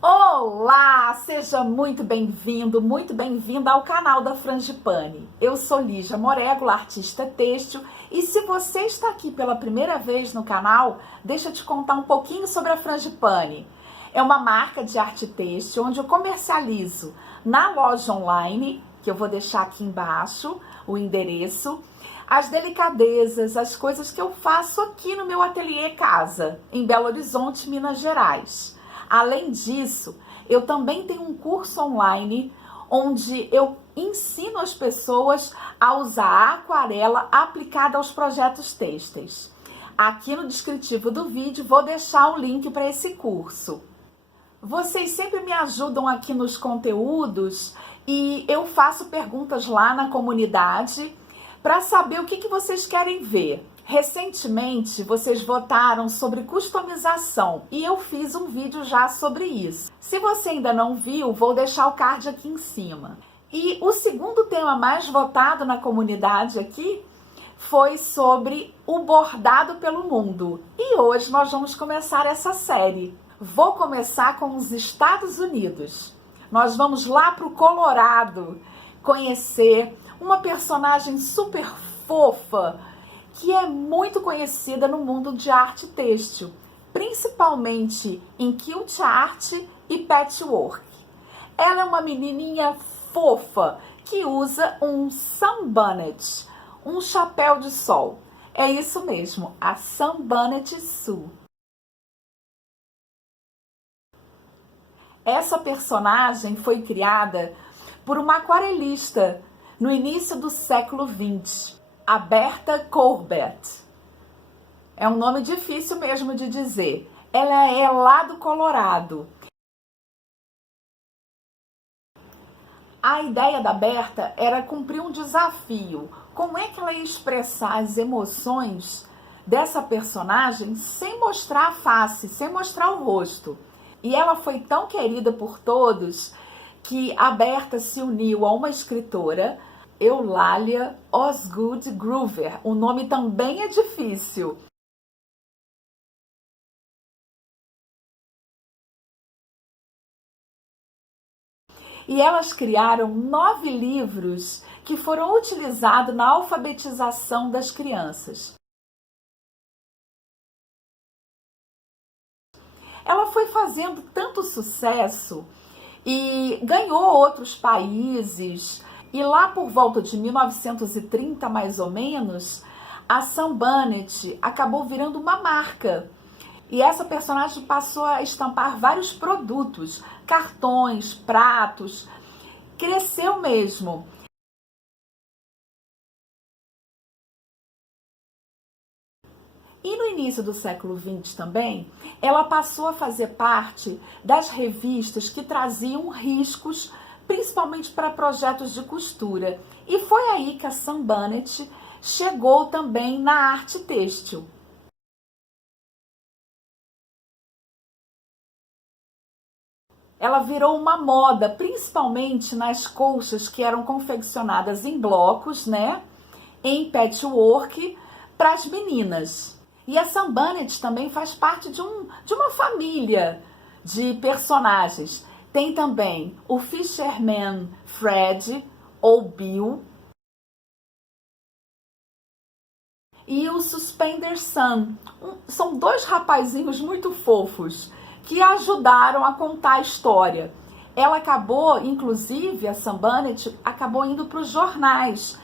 Olá, seja muito bem-vindo, muito bem-vinda ao canal da Frangipane. Eu sou Lígia Morégula, artista têxtil, e se você está aqui pela primeira vez no canal, deixa eu te contar um pouquinho sobre a Frangipane. É uma marca de arte têxtil onde eu comercializo na loja online, que eu vou deixar aqui embaixo o endereço, as delicadezas, as coisas que eu faço aqui no meu ateliê casa, em Belo Horizonte, Minas Gerais. Além disso, eu também tenho um curso online onde eu ensino as pessoas a usar a aquarela aplicada aos projetos têxteis. Aqui no descritivo do vídeo vou deixar o link para esse curso. Vocês sempre me ajudam aqui nos conteúdos e eu faço perguntas lá na comunidade para saber o que vocês querem ver. Recentemente, vocês votaram sobre customização e eu fiz um vídeo já sobre isso. Se você ainda não viu, vou deixar o card aqui em cima. E o segundo tema mais votado na comunidade aqui foi sobre o bordado pelo mundo. E hoje nós vamos começar essa série. Vou começar com os Estados Unidos. Nós vamos lá para o Colorado conhecer uma personagem super fofa, que é muito conhecida no mundo de arte têxtil, principalmente em quilt art e patchwork. Ela é uma menininha fofa que usa um sunbonnet, um chapéu de sol. É isso mesmo, a Sunbonnet Sue. Essa personagem foi criada por uma aquarelista no início do século XX. A Bertha Corbett. É um nome difícil mesmo de dizer. Ela é lá do Colorado. A ideia da Bertha era cumprir um desafio. Como é que ela ia expressar as emoções dessa personagem sem mostrar a face, sem mostrar o rosto? E ela foi tão querida por todos que a Bertha se uniu a uma escritora, Eulalia Osgood Groover. O nome também é difícil. E elas criaram 9 livros que foram utilizados na alfabetização das crianças. Ela foi fazendo tanto sucesso e ganhou outros países. E lá por volta de 1930, mais ou menos, a Sunbonnet acabou virando uma marca. E essa personagem passou a estampar vários produtos, cartões, pratos. Cresceu mesmo. E no início do século XX também, ela passou a fazer parte das revistas que traziam riscos, principalmente para projetos de costura. E foi aí que a Sunbonnet chegou também na arte têxtil. Ela virou uma moda, principalmente nas colchas que eram confeccionadas em blocos, né? Em patchwork, para as meninas. E a Sunbonnet também faz parte de uma família de personagens. Tem também o Fisherman Fred, ou Bill, e o Suspender Sam. São 2 rapazinhos muito fofos que ajudaram a contar a história. Ela acabou, inclusive, a Sunbonnet acabou indo para os jornais,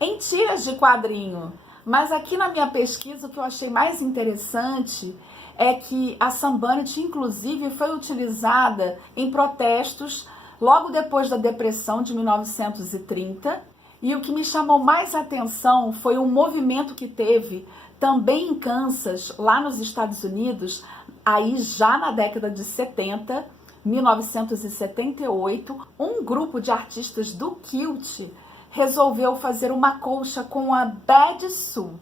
em tiras de quadrinho. Mas aqui na minha pesquisa, o que eu achei mais interessante é que a Sunbonnet, inclusive, foi utilizada em protestos logo depois da Depressão de 1930. E o que me chamou mais atenção foi um movimento que teve também em Kansas, lá nos Estados Unidos, aí já na década de 70, 1978, um grupo de artistas do quilt resolveu fazer uma colcha com a Bad Sue.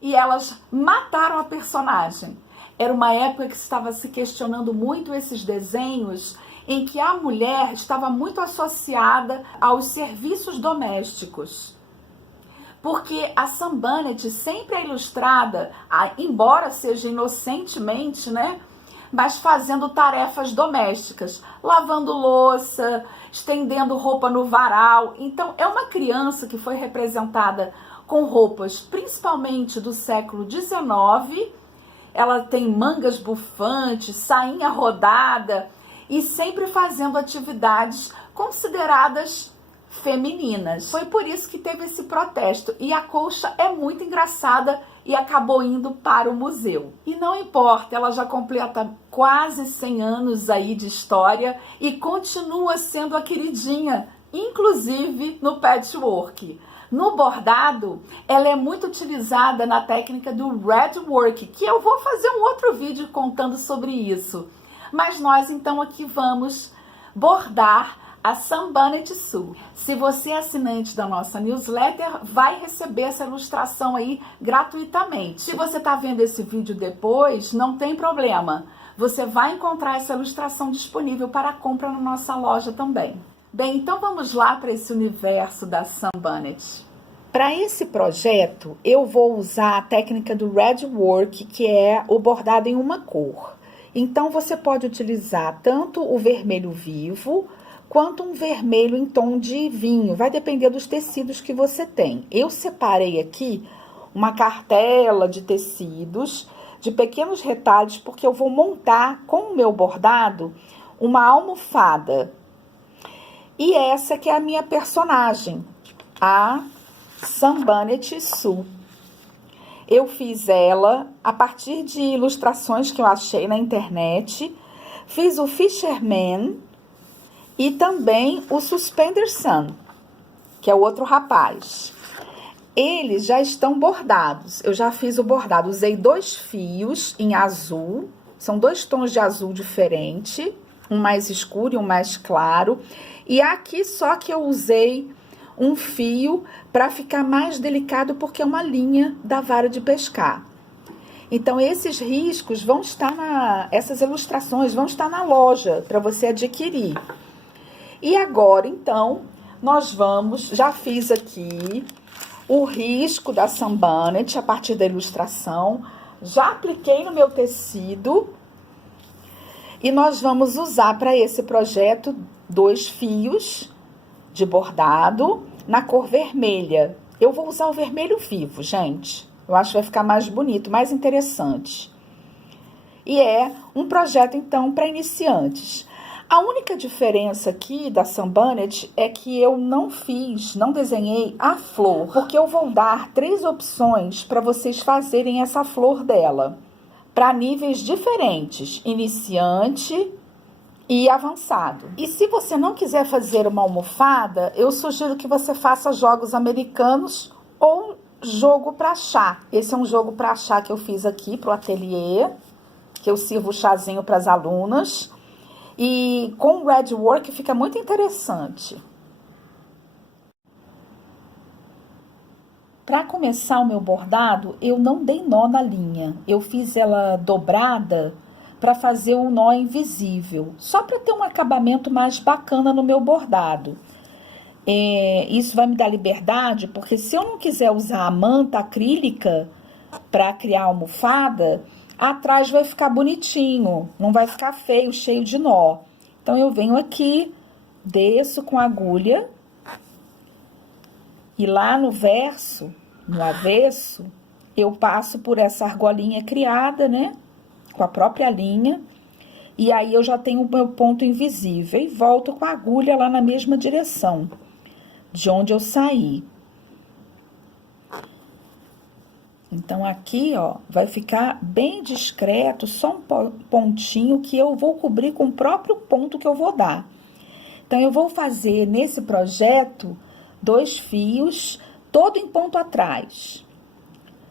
E elas mataram a personagem. Era uma época que se estava se questionando muito esses desenhos em que a mulher estava muito associada aos serviços domésticos. porque a sunbunnett sempre é ilustrada, embora seja inocentemente, né? Mas fazendo tarefas domésticas, lavando louça, estendendo roupa no varal. Então, é uma criança que foi representada com roupas principalmente do século XIX. Ela tem mangas bufantes, sainha rodada e sempre fazendo atividades consideradas femininas. Foi por isso que teve esse protesto. E a colcha é muito engraçada e acabou indo para o museu. E não importa, ela já completa quase 100 anos aí de história e continua sendo a queridinha, inclusive no patchwork. No bordado, ela é muito utilizada na técnica do threadwork, que eu vou fazer um outro vídeo contando sobre isso. Mas nós então aqui vamos bordar a sunbunnett Sue. Se você é assinante da nossa newsletter, vai receber essa ilustração aí gratuitamente. Se você está vendo esse vídeo depois, não tem problema. Você vai encontrar essa ilustração disponível para compra na nossa loja também. Bem, então vamos lá para esse universo da sunbunnett. Para esse projeto, eu vou usar a técnica do threadwork, que é o bordado em uma cor. Então, você pode utilizar tanto o vermelho vivo, quanto um vermelho em tom de vinho. Vai depender dos tecidos que você tem. Eu separei aqui uma cartela de tecidos, de pequenos retalhos, porque eu vou montar com o meu bordado uma almofada. E essa que é a minha personagem, a sunbunnett Sue. Eu fiz ela a partir de ilustrações que eu achei na internet. Fiz o Fisherman e também o Suspender Sun, que é o outro rapaz. Eles já estão bordados. Eu já fiz o bordado. Usei 2 fios em azul. São 2 tons de azul diferente. Um mais escuro e um mais claro. E aqui só que eu usei um fio para ficar mais delicado, porque é uma linha da vara de pescar. Então, esses riscos vão estar essas ilustrações vão estar na loja para você adquirir. E agora, então, nós vamos, já fiz aqui o risco da sunbunnett a partir da ilustração, já apliquei no meu tecido e nós vamos usar para esse projeto 2 fios de bordado na cor vermelha. Eu vou usar o vermelho vivo, gente. Eu acho que vai ficar mais bonito, mais interessante. E é um projeto, então, para iniciantes. A única diferença aqui da sunbunnett é que eu não desenhei a flor, porque eu vou dar 3 opções para vocês fazerem essa flor dela, para níveis diferentes, iniciante e avançado. E se você não quiser fazer uma almofada, eu sugiro que você faça jogos americanos ou jogo para chá. Esse é um jogo para chá que eu fiz aqui pro ateliê, que eu sirvo o chazinho para as alunas. E com o threadwork fica muito interessante. Para começar o meu bordado, eu não dei nó na linha. Eu fiz ela dobrada para fazer um nó invisível, só para ter um acabamento mais bacana no meu bordado. Isso vai me dar liberdade, porque se eu não quiser usar a manta acrílica para criar a almofada, atrás vai ficar bonitinho, não vai ficar feio, cheio de nó. Então, eu venho aqui, desço com a agulha, e lá no verso, no avesso, eu passo por essa argolinha criada, né? Com a própria linha, e aí eu já tenho o meu ponto invisível, e volto com a agulha lá na mesma direção, de onde eu saí. Então, aqui, ó, vai ficar bem discreto, só um pontinho que eu vou cobrir com o próprio ponto que eu vou dar. Então, eu vou fazer nesse projeto 2 fios, todo em ponto atrás.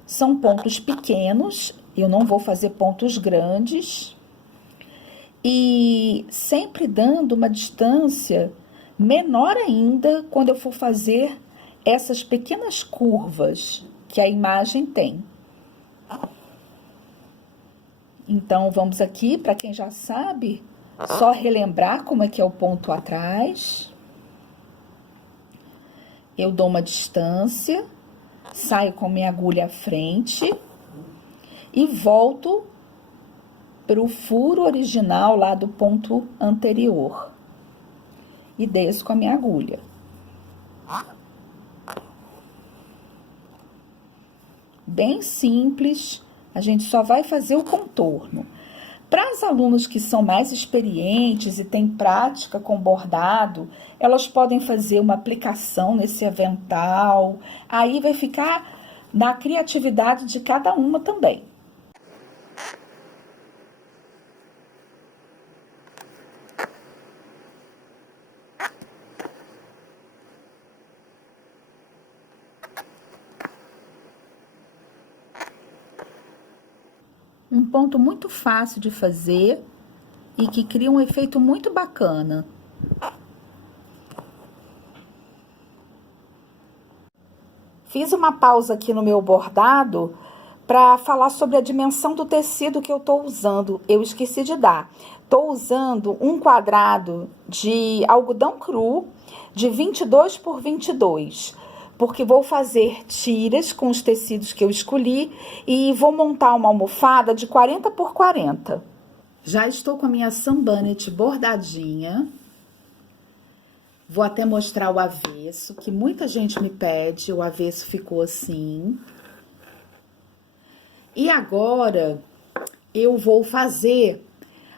São pontos pequenos, eu não vou fazer pontos grandes. E sempre dando uma distância menor ainda quando eu for fazer essas pequenas curvas que a imagem tem. Então, vamos aqui, para quem já sabe, só relembrar como é que é o ponto atrás. Eu dou uma distância, Saio com minha agulha à frente e volto para o furo original lá do ponto anterior. E desço com a minha agulha. Bem simples, a gente só vai fazer o contorno. Para as alunas que são mais experientes e têm prática com bordado, elas podem fazer uma aplicação nesse avental, aí vai ficar na criatividade de cada uma também. Um ponto muito fácil de fazer e que cria um efeito muito bacana. Fiz uma pausa aqui no meu bordado para falar sobre a dimensão do tecido que eu estou usando. Eu esqueci de dar. Estou usando um quadrado de algodão cru de 22 por 22. Porque vou fazer tiras com os tecidos que eu escolhi e vou montar uma almofada de 40 por 40. Já estou com a minha sunbunnett bordadinha. Vou até mostrar o avesso, que muita gente me pede, o avesso ficou assim. E agora, eu vou fazer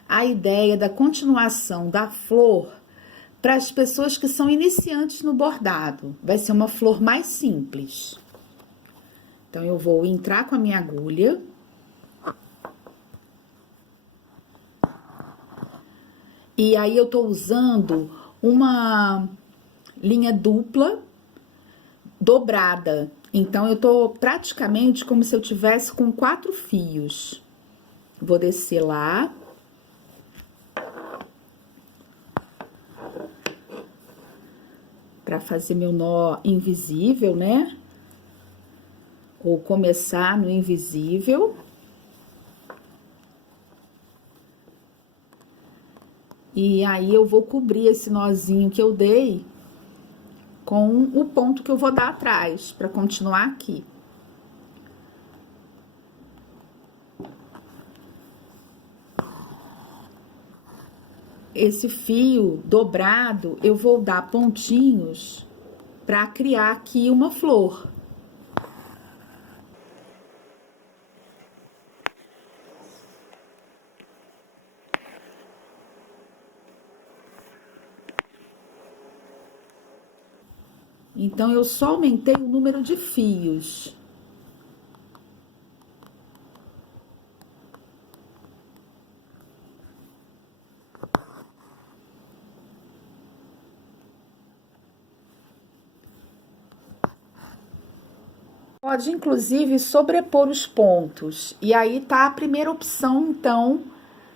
a ideia da continuação da flor para as pessoas que são iniciantes no bordado. Vai ser uma flor mais simples. Então, eu vou entrar com a minha agulha. E aí, eu tô usando uma linha dupla dobrada. Então, eu tô praticamente como se eu tivesse com 4 fios. Vou descer lá. Para fazer meu nó invisível, né? Ou começar no invisível. E aí, eu vou cobrir esse nozinho que eu dei com o ponto que eu vou dar atrás, para continuar aqui. Esse fio dobrado, eu vou dar pontinhos para criar aqui uma flor. Então, eu só aumentei o número de fios. Pode, inclusive, sobrepor os pontos. E aí tá a primeira opção, então,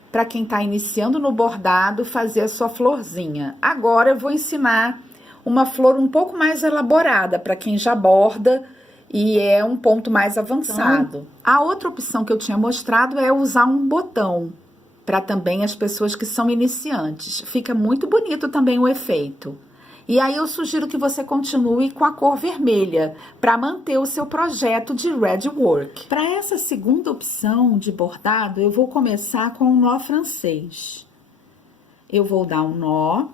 para quem tá iniciando no bordado, fazer a sua florzinha. Agora, eu vou ensinar uma flor um pouco mais elaborada, para quem já borda e é um ponto mais avançado. Então, a outra opção que eu tinha mostrado é usar um botão, para também as pessoas que são iniciantes. Fica muito bonito também o efeito. E aí eu sugiro que você continue com a cor vermelha, para manter o seu projeto de red work. Para essa segunda opção de bordado, eu vou começar com um nó francês. Eu vou dar um nó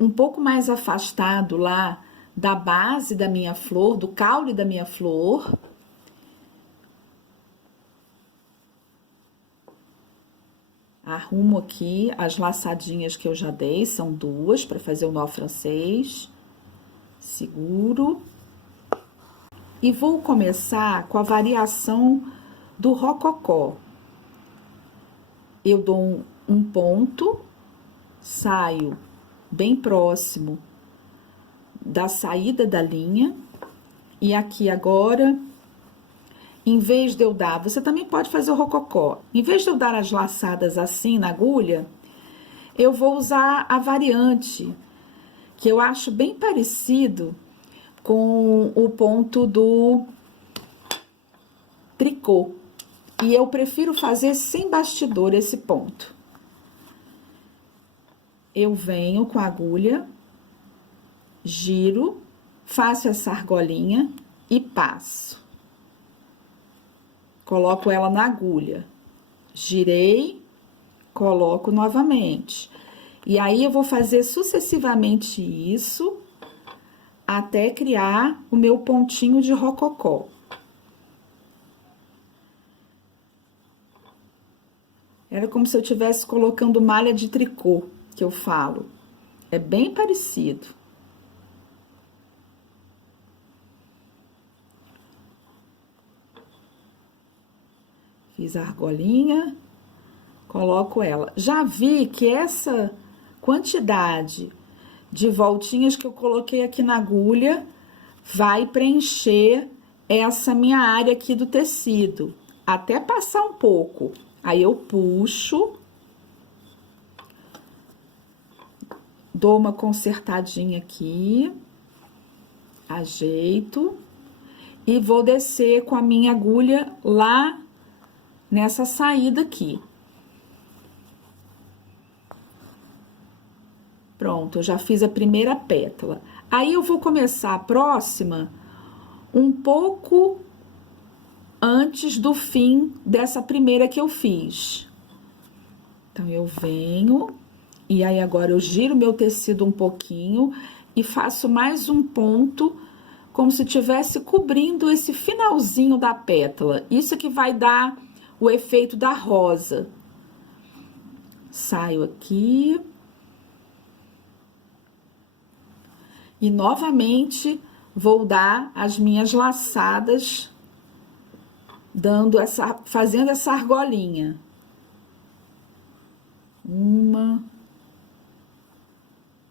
um pouco mais afastado lá da base da minha flor, do caule da minha flor. Arrumo aqui as laçadinhas que eu já dei, são 2 para fazer o nó francês. Seguro. E vou começar com a variação do rococó. Eu dou um ponto, saio bem próximo da saída da linha. E aqui agora, em vez de eu dar, você também pode fazer o rococó. Em vez de eu dar as laçadas assim na agulha, eu vou usar a variante, que eu acho bem parecido com o ponto do tricô. E eu prefiro fazer sem bastidor esse ponto. Eu venho com a agulha, giro, faço essa argolinha e passo. Coloco ela na agulha. Girei, coloco novamente. E aí, eu vou fazer sucessivamente isso até criar o meu pontinho de rococó. Era como se eu estivesse colocando malha de tricô, que eu falo. É bem parecido. Fiz a argolinha, coloco ela. Já vi que essa quantidade de voltinhas que eu coloquei aqui na agulha vai preencher essa minha área aqui do tecido, até passar um pouco. Aí eu puxo, dou uma consertadinha aqui, ajeito e vou descer com a minha agulha lá nessa saída aqui. Pronto, eu já fiz a primeira pétala. Aí, eu vou começar a próxima um pouco antes do fim dessa primeira que eu fiz. Então, eu venho, e aí agora eu giro meu tecido um pouquinho e faço mais um ponto, como se estivesse cobrindo esse finalzinho da pétala. Isso que vai dar o efeito da rosa. Saio aqui. E novamente vou dar as minhas laçadas, fazendo essa argolinha. Uma,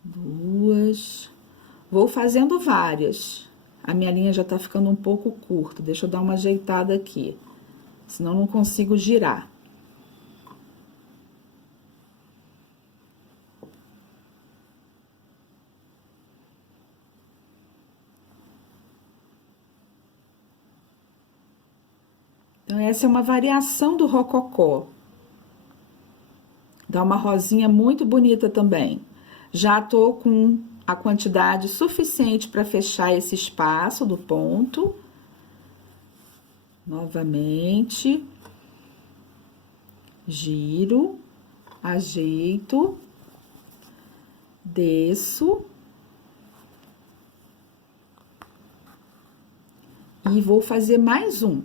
duas, vou fazendo várias. A minha linha já tá ficando um pouco curta, deixa eu dar uma ajeitada aqui, senão não consigo girar. Então, essa é uma variação do rococó. Dá uma rosinha muito bonita também. Já tô com a quantidade suficiente para fechar esse espaço do ponto. Novamente. Giro, ajeito, desço. E vou fazer mais um.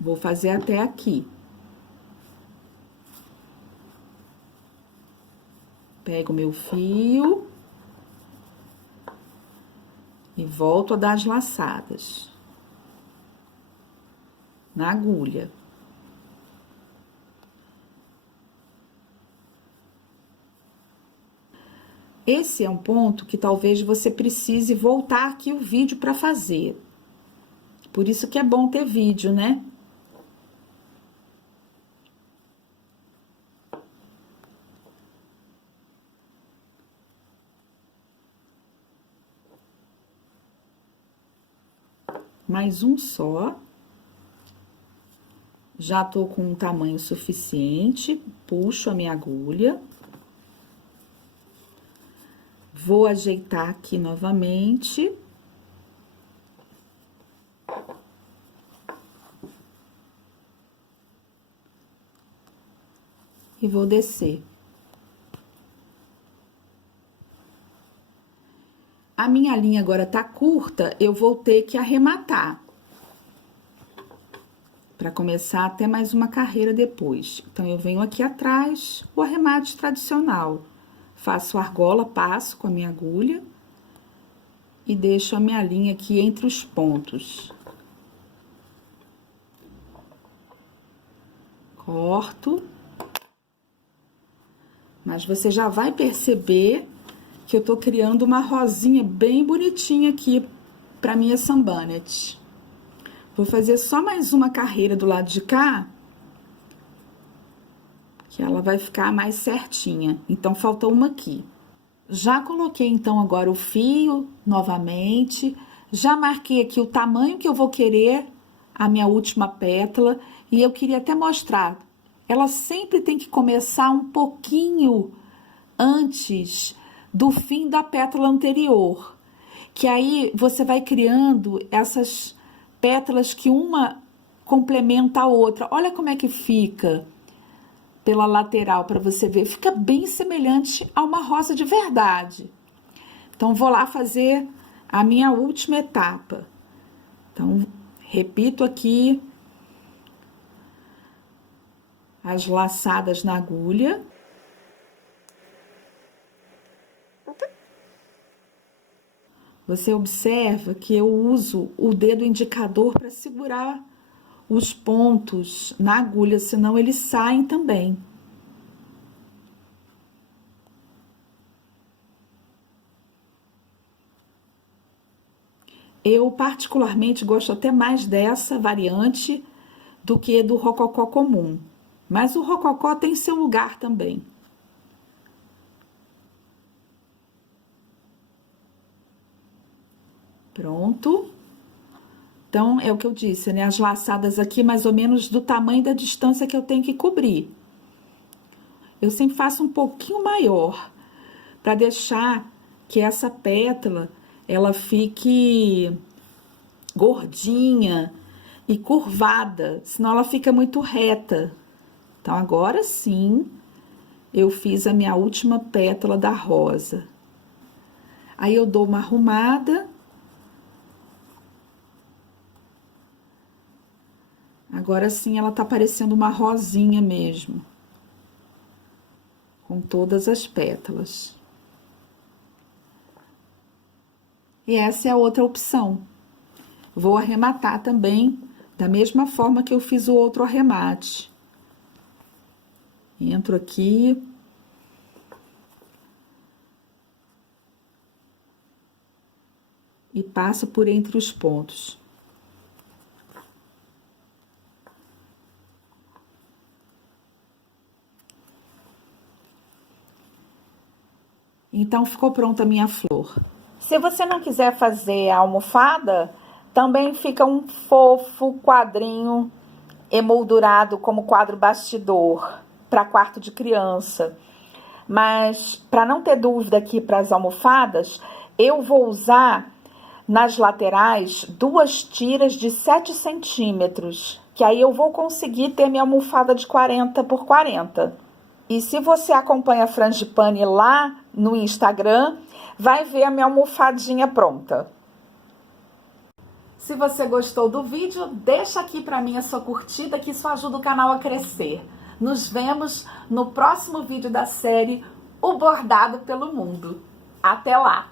Vou fazer até aqui. Pego meu fio e volto a dar as laçadas na agulha. Esse é um ponto que talvez você precise voltar aqui o vídeo para fazer. Por isso que é bom ter vídeo, né? Mais um só. Já tô com um tamanho suficiente, puxo a minha agulha. Vou ajeitar aqui novamente. E vou descer. A minha linha agora tá curta, eu vou ter que arrematar. Para começar até mais uma carreira depois. Então, eu venho aqui atrás, o arremate tradicional. Faço argola, passo com a minha agulha. E deixo a minha linha aqui entre os pontos. Corto. Mas você já vai perceber que eu tô criando uma rosinha bem bonitinha aqui pra minha sunbunnett. Vou fazer só mais uma carreira do lado de cá, que ela vai ficar mais certinha. Então, falta uma aqui. Já coloquei, então, agora o fio novamente. Já marquei aqui o tamanho que eu vou querer a minha última pétala. E eu queria até mostrar ela sempre tem que começar um pouquinho antes do fim da pétala anterior, que aí você vai criando essas pétalas que uma complementa a outra. Olha como é que fica pela lateral para você ver, fica bem semelhante a uma rosa de verdade. Então vou lá fazer a minha última etapa. Então repito aqui as laçadas na agulha. Você observa que eu uso o dedo indicador para segurar os pontos na agulha, senão eles saem também. Eu particularmente gosto até mais dessa variante do que do rococó comum, mas o rococó tem seu lugar também. Pronto. Então, é o que eu disse, né? As laçadas aqui mais ou menos do tamanho da distância que eu tenho que cobrir. Eu sempre faço um pouquinho maior, para deixar que essa pétala, ela fique gordinha e curvada, senão ela fica muito reta. Então, agora sim, eu fiz a minha última pétala da rosa. Aí, eu dou uma arrumada. Agora sim, ela tá parecendo uma rosinha mesmo, com todas as pétalas. E essa é a outra opção. Vou arrematar também da mesma forma que eu fiz o outro arremate. Entro aqui. E passo por entre os pontos. Então, ficou pronta a minha flor. Se você não quiser fazer a almofada, também fica um fofo quadrinho emoldurado como quadro bastidor para quarto de criança. Mas, para não ter dúvida aqui para as almofadas, eu vou usar nas laterais 2 tiras de 7 centímetros, que aí eu vou conseguir ter minha almofada de 40 por 40. E se você acompanha a Frangipane lá no Instagram, vai ver a minha almofadinha pronta. Se você gostou do vídeo, deixa aqui para mim a sua curtida, que isso ajuda o canal a crescer. Nos vemos no próximo vídeo da série O Bordado pelo Mundo. Até lá!